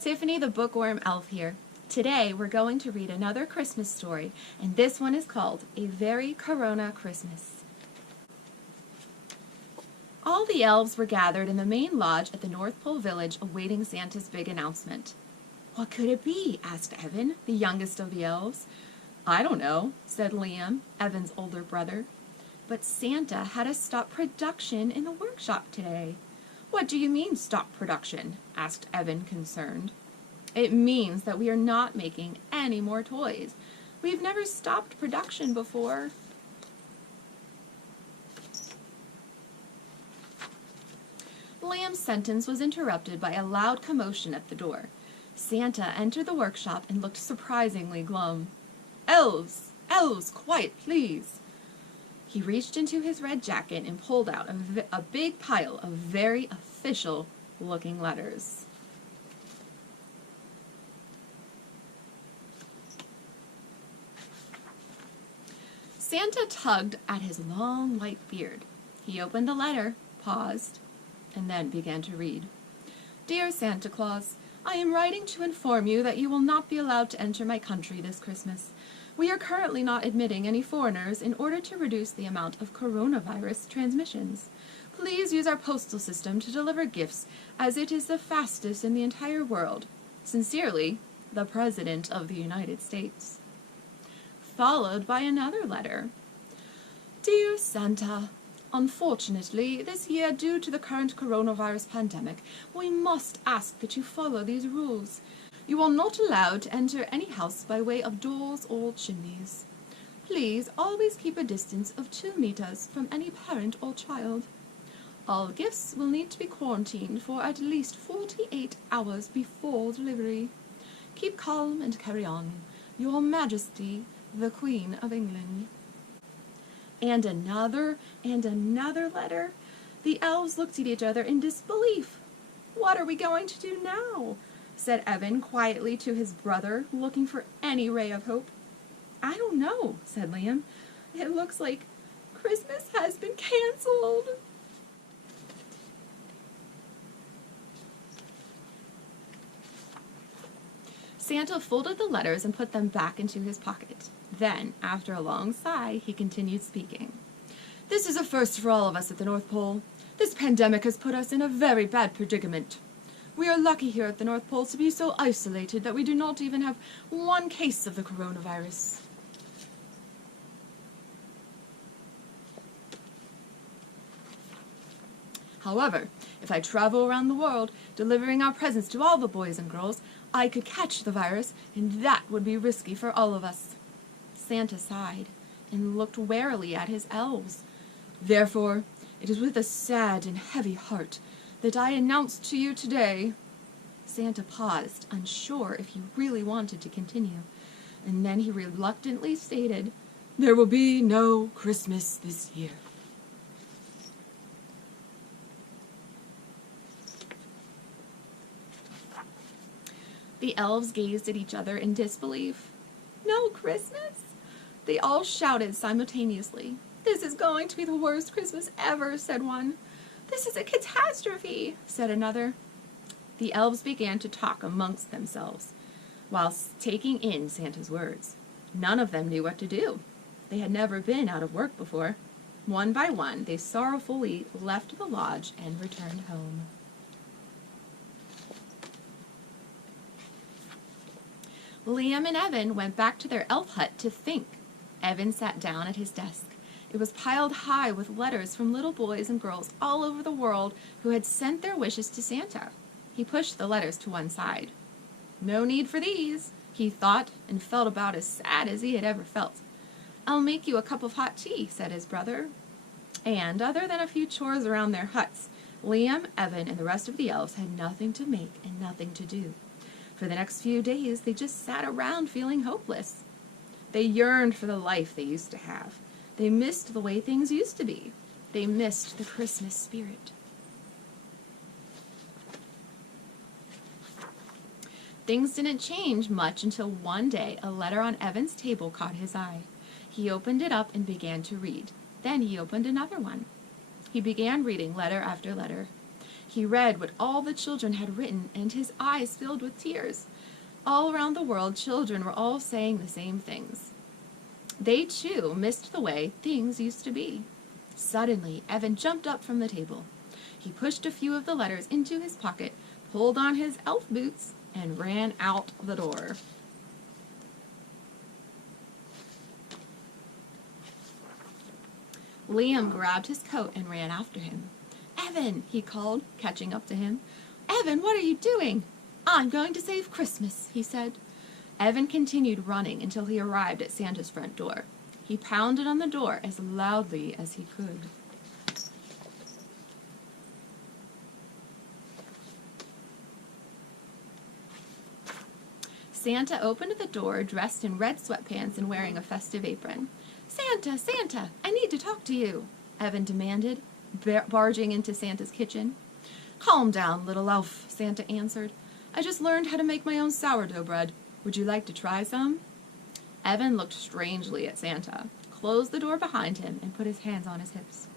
Tiffany the Bookworm Elf here. Today we're going to read another Christmas story, and this one is called A Very Corona Christmas. All the elves were gathered in the main lodge at the North Pole Village awaiting Santa's big announcement. "What could it be?" asked Evan, the youngest of the elves. "I don't know," said Liam, Evan's older brother. "But Santa had us stop production in the workshop today." "What do you mean, stop production?" asked Evan, concerned. "It means that we are not making any more toys. We've never stopped production before." Liam's sentence was interrupted by a loud commotion at the door. Santa entered the workshop and looked surprisingly glum. "Elves! Elves! Quiet, please!" He reached into his red jacket and pulled out a big pile of very official-looking letters. Santa tugged at his long white beard. He opened the letter, paused, and then began to read. "Dear Santa Claus, I am writing to inform you that you will not be allowed to enter my country this Christmas. We are currently not admitting any foreigners in order to reduce the amount of coronavirus transmissions. Please use our postal system to deliver gifts, as it is the fastest in the entire world. Sincerely, the President of the United States." Followed by another letter. "Dear Santa, unfortunately, this year, due to the current coronavirus pandemic, we must ask that you follow these rules. You are not allowed to enter any house by way of doors or chimneys. Please always keep a distance of 2 meters from any parent or child. All gifts will need to be quarantined for at least 48 hours before delivery. Keep calm and carry on. Your Majesty, the Queen of England." And another letter. The elves looked at each other in disbelief. "What are we going to do now?" said Evan quietly to his brother, looking for any ray of hope. "I don't know," said Liam. "It looks like Christmas has been canceled." Santa folded the letters and put them back into his pocket. Then, after a long sigh, he continued speaking. "This is a first for all of us at the North Pole. This pandemic has put us in a very bad predicament. We are lucky here at the North Pole to be so isolated that we do not even have one case of the coronavirus. However, if I travel around the world, delivering our presents to all the boys and girls, I could catch the virus, and that would be risky for all of us." Santa sighed and looked warily at his elves. "Therefore, it is with a sad and heavy heart that I announce to you today—" Santa paused, unsure if he really wanted to continue, and then he reluctantly stated, "There will be no Christmas this year." The elves gazed at each other in disbelief. "No Christmas?" They all shouted simultaneously. "This is going to be the worst Christmas ever," said one. "This is a catastrophe," said another. The elves began to talk amongst themselves, while taking in Santa's words. None of them knew what to do. They had never been out of work before. One by one, they sorrowfully left the lodge and returned home. Liam and Evan went back to their elf hut to think. Evan sat down at his desk. It was piled high with letters from little boys and girls all over the world who had sent their wishes to Santa. He pushed the letters to one side. "No need for these," he thought, and felt about as sad as he had ever felt. "I'll make you a cup of hot tea," said his brother. And other than a few chores around their huts, Liam, Evan, and the rest of the elves had nothing to make and nothing to do. For the next few days, they just sat around feeling hopeless. They yearned for the life they used to have. They missed the way things used to be. They missed the Christmas spirit. Things didn't change much until one day a letter on Evan's table caught his eye. He opened it up and began to read. Then he opened another one. He began reading letter after letter. He read what all the children had written, and his eyes filled with tears. All around the world, children were all saying the same things. They, too, missed the way things used to be. Suddenly, Evan jumped up from the table. He pushed a few of the letters into his pocket, pulled on his elf boots, and ran out the door. Liam grabbed his coat and ran after him. "Evan," he called, catching up to him. "Evan, what are you doing?" "I'm going to save Christmas," he said. Evan continued running until he arrived at Santa's front door. He pounded on the door as loudly as he could. Santa opened the door, dressed in red sweatpants and wearing a festive apron. "Santa, Santa, I need to talk to you," Evan demanded, barging into Santa's kitchen. "Calm down, little elf," Santa answered. "I just learned how to make my own sourdough bread. Would you like to try some?" Evan looked strangely at Santa, closed the door behind him, and put his hands on his hips.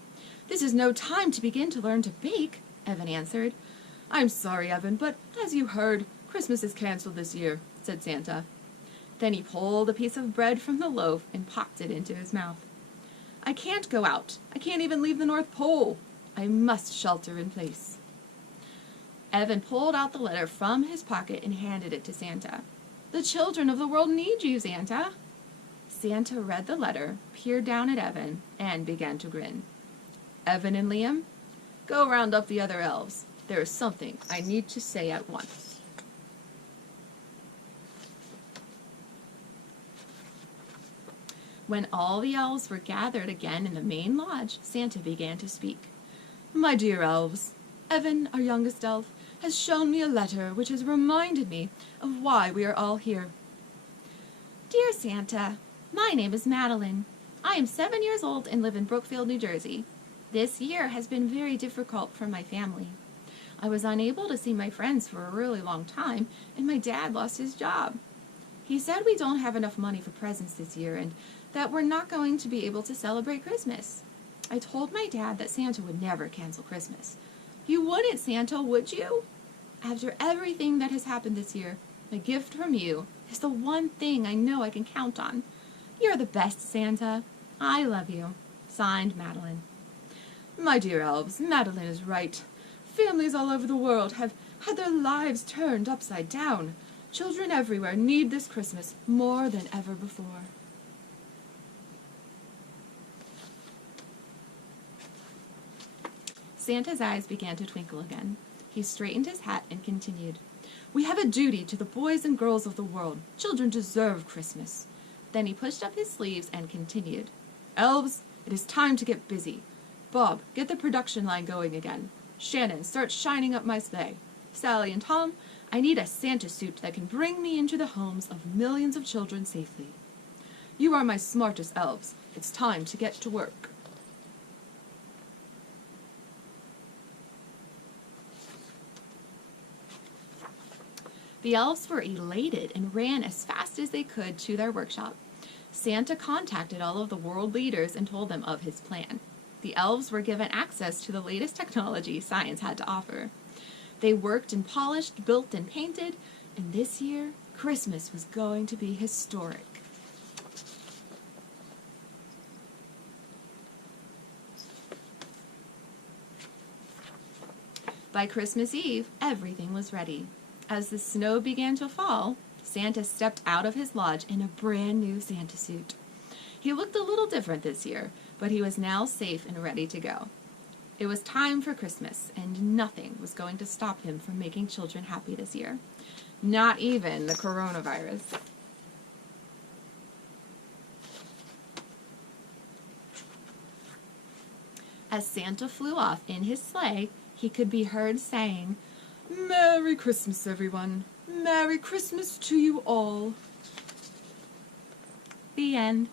"This is no time to begin to learn to bake," Evan answered. "I'm sorry, Evan, but as you heard, Christmas is canceled this year," said Santa. Then he pulled a piece of bread from the loaf and popped it into his mouth. "I can't go out. I can't even leave the North Pole. I must shelter in place." Evan pulled out the letter from his pocket and handed it to Santa. "The children of the world need you, Santa." Santa read the letter, peered down at Evan, and began to grin. "Evan and Liam, go round up the other elves. There is something I need to say at once." When all the elves were gathered again in the main lodge, Santa began to speak. "My dear elves, Evan, our youngest elf, has shown me a letter which has reminded me of why we are all here. Dear Santa, my name is Madeline. I am 7 years old and live in Brookfield, New Jersey. This year has been very difficult for my family. I was unable to see my friends for a really long time, and my dad lost his job. He said we don't have enough money for presents this year and that we're not going to be able to celebrate Christmas. I told my dad that Santa would never cancel Christmas. You wouldn't, Santa, would you? After everything that has happened this year, a gift from you is the one thing I know I can count on. You're the best, Santa. I love you. Signed, Madeline." "My dear elves, Madeline is right. Families all over the world have had their lives turned upside down. Children everywhere need this Christmas more than ever before." Santa's eyes began to twinkle again. He straightened his hat and continued. "We have a duty to the boys and girls of the world. Children deserve Christmas." Then he pushed up his sleeves and continued. "Elves, it is time to get busy. Bob, get the production line going again. Shannon, start shining up my sleigh. Sally and Tom, I need a Santa suit that can bring me into the homes of millions of children safely. You are my smartest elves. It's time to get to work." The elves were elated and ran as fast as they could to their workshop. Santa contacted all of the world leaders and told them of his plan. The elves were given access to the latest technology science had to offer. They worked and polished, built and painted, and this year, Christmas was going to be historic. By Christmas Eve, everything was ready. As the snow began to fall, Santa stepped out of his lodge in a brand new Santa suit. He looked a little different this year, but he was now safe and ready to go. It was time for Christmas, and nothing was going to stop him from making children happy this year. Not even the coronavirus. As Santa flew off in his sleigh, he could be heard saying, "Merry Christmas, everyone. Merry Christmas to you all." The end.